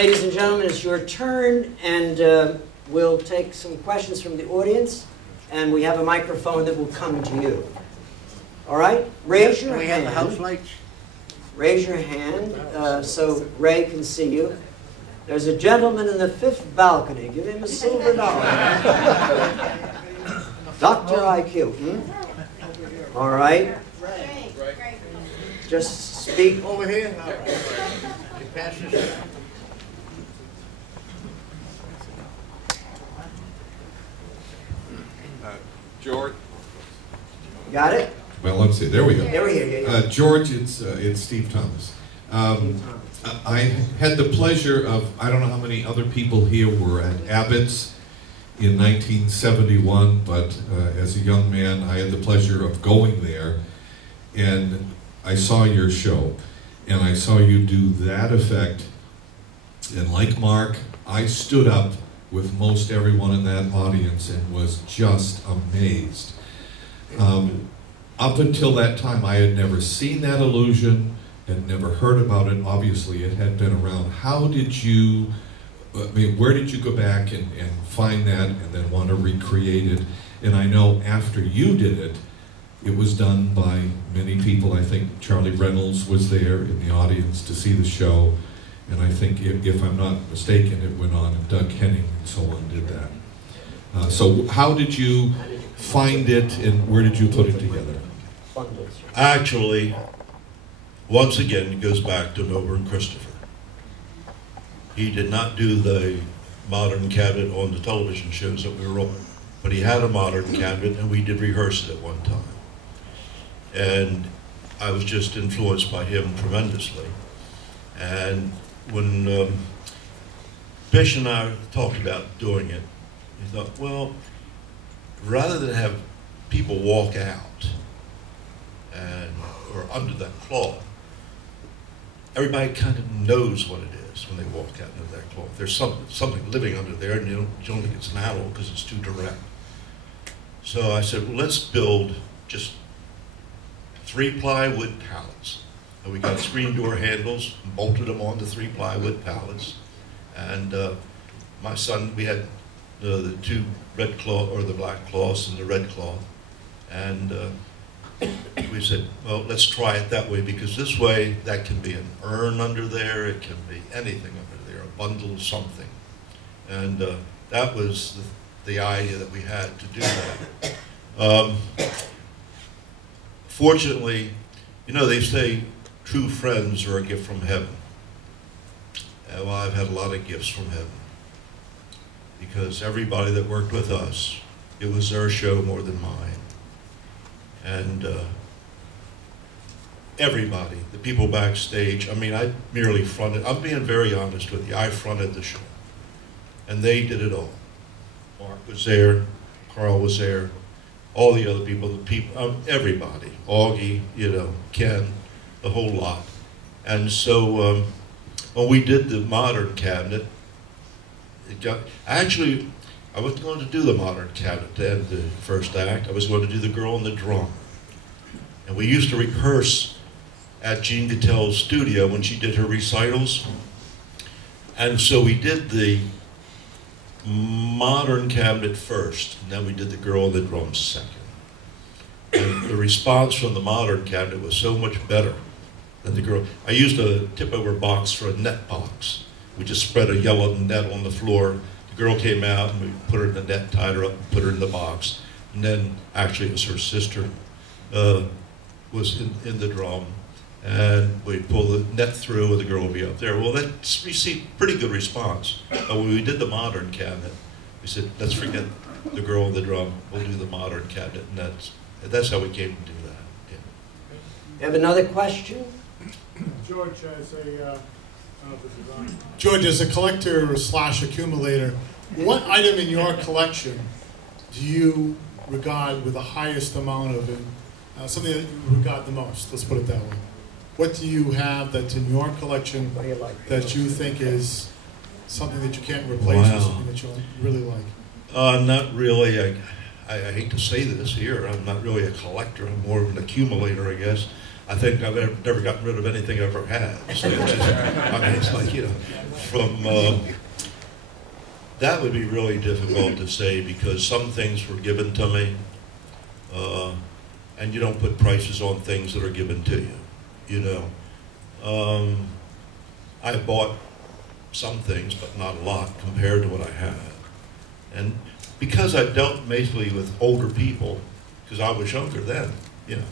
Ladies and gentlemen, it's your turn, and we'll take some questions from the audience, and we have a microphone that will come to you. All right? Raise your hand. We have the house lights. Raise your hand so Ray can see you. There's a gentleman in the 5th balcony. Give him a silver dollar. Dr. IQ. All right. Just speak. Over here. George. Got it? Well, let's see. There we go. There we go. Yeah. George, it's Steve Thomas. I had the pleasure of, I don't know how many other people here were at Abbott's in 1971, but as a young man, I had the pleasure of going there, and I saw your show, and I saw you do that effect, and like Mark, I stood up with most everyone in that audience and was just amazed. Up until that time, I had never seen that illusion, had never heard about it. Obviously, it had been around. How did you, I mean, where did you go back and find that and then want to recreate it? And I know after you did it, it was done by many people. I think Charlie Reynolds was there in the audience to see the show. And I think, if I'm not mistaken, it went on, and Doug Henning and so on did that. So how did you find it, and where did you put it together? Actually, once again, it goes back to Wilbur and Christopher. He did not do the modern cabinet on the television shows that we were on, but he had a modern cabinet, and we did rehearse it at one time. And I was just influenced by him tremendously. And when Bish and I talked about doing it, we thought, well, rather than have people walk out or under that cloth, everybody kind of knows what it is when they walk out under that cloth. There's something living under there, and you don't think it's an animal because it's too direct. So I said, well, let's build just 3 plywood pallets. And we got screen door handles, and bolted them onto 3 plywood pallets. And my son, we had the 2 red cloth, or the black cloths and the red cloth. And we said, well, let's try it that way, because this way, that can be an urn under there, it can be anything under there, a bundle of something. And that was the idea that we had to do that. Fortunately, you know, they say true friends are a gift from heaven. Well, I've had a lot of gifts from heaven, because everybody that worked with us, it was their show more than mine. And everybody, the people backstage, I mean, I merely fronted. I'm being very honest with you. I fronted the show, and they did it all. Mark was there, Carl was there, all the other people, everybody, Augie, you know, Ken, the whole lot. And so when we did the modern cabinet, actually, I wasn't going to do the modern cabinet to end the first act. I was going to do the girl and the drum. And we used to rehearse at Jean Gattel's studio when she did her recitals. And so we did the modern cabinet first, and then we did the girl and the drum second. And the response from the modern cabinet was so much better than the girl. I used a tip-over box for a net box. We just spread a yellow net on the floor. The girl came out, and we put her in the net, tied her up, and put her in the box. And then, actually, it was her sister was in the drum. And we pull the net through, and the girl will be up there. Well, that received pretty good response. But when we did the modern cabinet, we said, let's forget the girl and the drum. We'll do the modern cabinet. And that's how we came to do that. Yeah. You have another question? George, George, as a collector / accumulator, what item in your collection do you regard with the highest amount of something that you regard the most? Let's put it that way. What do you have that's in your collection that you think is something that you can't replace, or something that you really like? Not really. I hate to say this here. I'm not really a collector. I'm more of an accumulator, I guess. I think I've never gotten rid of anything I've ever had. So it's just, I mean, it's like, you know, from, that would be really difficult to say because some things were given to me, and you don't put prices on things that are given to you, you know. I bought some things, but not a lot compared to what I had. And because I dealt basically with older people, because I was younger then, you know,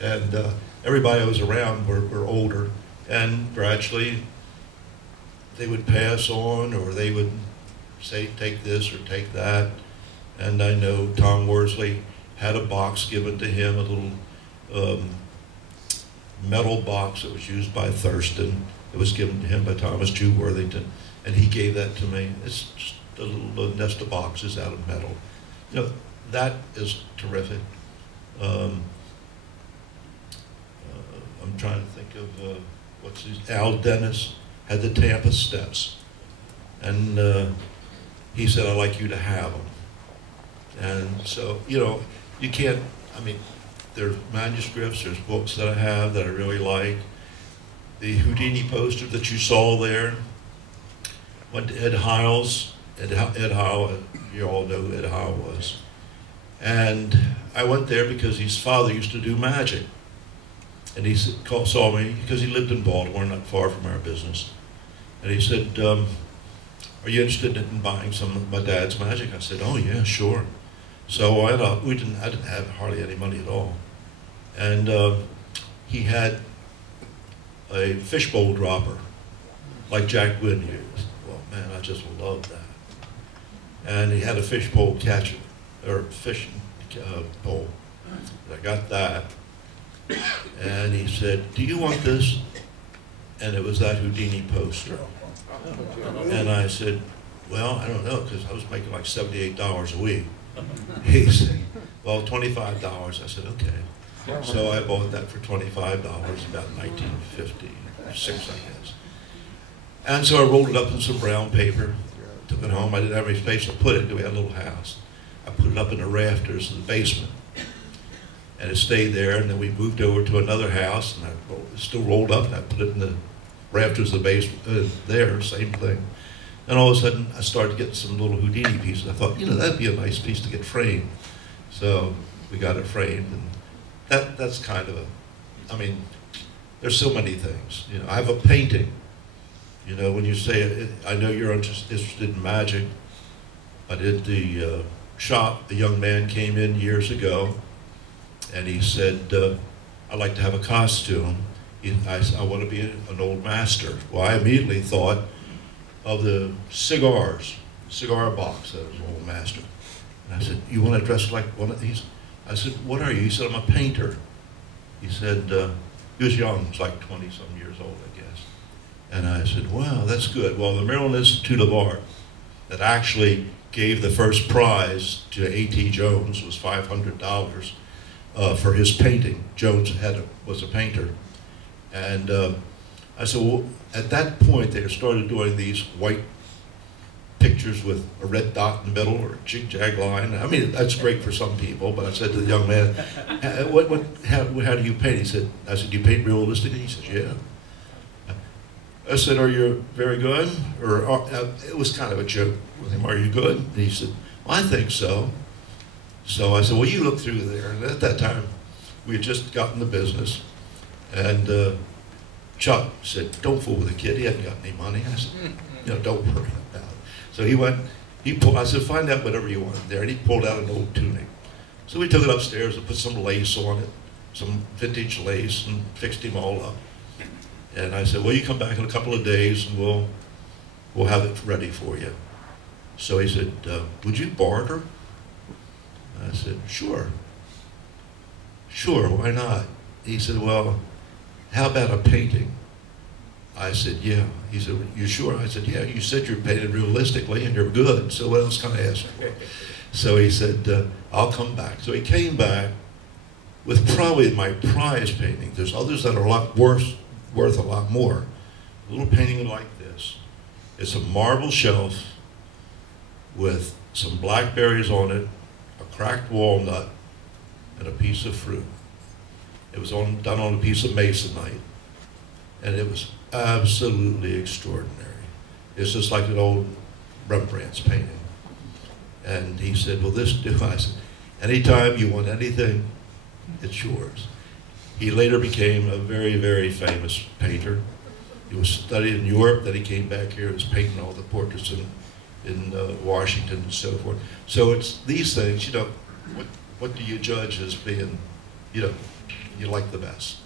and everybody I was around were older, and gradually they would pass on, or they would say, take this or take that. And I know Tom Worsley had a box given to him, a little metal box that was used by Thurston. It was given to him by Thomas Jew Worthington, and he gave that to me. It's just a little nest of boxes out of metal. You know, that is terrific. I'm trying to think of, what's his, Al Dennis had the Tampa steps, and he said, I'd like you to have them. And so, you know, you can't, I mean, there's manuscripts, there's books that I have that I really like. The Houdini poster that you saw there went to Ed Hiles. Ed Hile, you all know who Ed Hile was. And I went there because his father used to do magic. And he saw me, because he lived in Baltimore, not far from our business. And he said, are you interested in buying some of my dad's magic? I said, oh yeah, sure. So I didn't have hardly any money at all. And he had a fishbowl dropper, like Jack Gwynn used. Well, man, I just loved that. And he had a fishbowl catcher, or fishing pole. I got that. And he said, do you want this? And it was that Houdini poster. And I said, well, I don't know, because I was making like $78 a week. He said, well, $25. I said, okay. So I bought that for $25, about 1956, I guess. And so I rolled it up in some brown paper, took it home. I didn't have any space to put it because we had a little house. I put it up in the rafters in the basement. And it stayed there, and then we moved over to another house, and it still rolled up, and I put it in the rafters of the basement, there, same thing. And all of a sudden, I started getting some little Houdini pieces. I thought, you know, that'd be a nice piece to get framed. So we got it framed, and that's kind of a, I mean, there's so many things. You know, I have a painting. You know, when you say, I know you're interested in magic, I did the shop. A young man came in years ago, and he said, I'd like to have a costume. I want to be an old master. Well, I immediately thought of the cigar box that was an old master. And I said, you want to dress like one of these? I said, what are you? He said, I'm a painter. He said, he was young, he was like 20-some years old, I guess. And I said, wow, that's good. Well, the Maryland Institute of Art that actually gave the first prize to A.T. Jones was $500 for his painting. Jones was a painter. And I said, well, at that point, they started doing these white pictures with a red dot in the middle or a jig-jag line. I mean, that's great for some people, but I said to the young man, how do you paint? I said, do you paint realistically? He said, yeah. I said, are you very good? Or it was kind of a joke with him, are you good? And he said, well, I think so. So I said, well, you look through there. And at that time, we had just gotten the business. And Chuck said, don't fool with the kid. He hadn't got any money. I said, you know, don't worry about it. So he went, I said, find out whatever you want there. And he pulled out an old tunic. So we took it upstairs and put some lace on it, some vintage lace, and fixed him all up. And I said, well, you come back in a couple of days and we'll have it ready for you. So he said, would you barter? I said, sure. Sure, why not? He said, well, how about a painting? I said, yeah. He said, you sure? I said, yeah, you said you're painted realistically and you're good, so what else can I ask for? So he said, I'll come back. So he came back with probably my prize painting. There's others that are a lot worth a lot more. A little painting like this. It's a marble shelf with some blackberries on it, a cracked walnut, and a piece of fruit. It was done on a piece of masonite, and it was absolutely extraordinary. It's just like an old Rembrandt's painting. And he said, will this do? I said, anytime you want anything, it's yours. He later became a very, very famous painter. He was studied in Europe, then he came back here and was painting all the portraits in Washington and so forth. So it's these things, you know, what do you judge as being, you know, you like the best?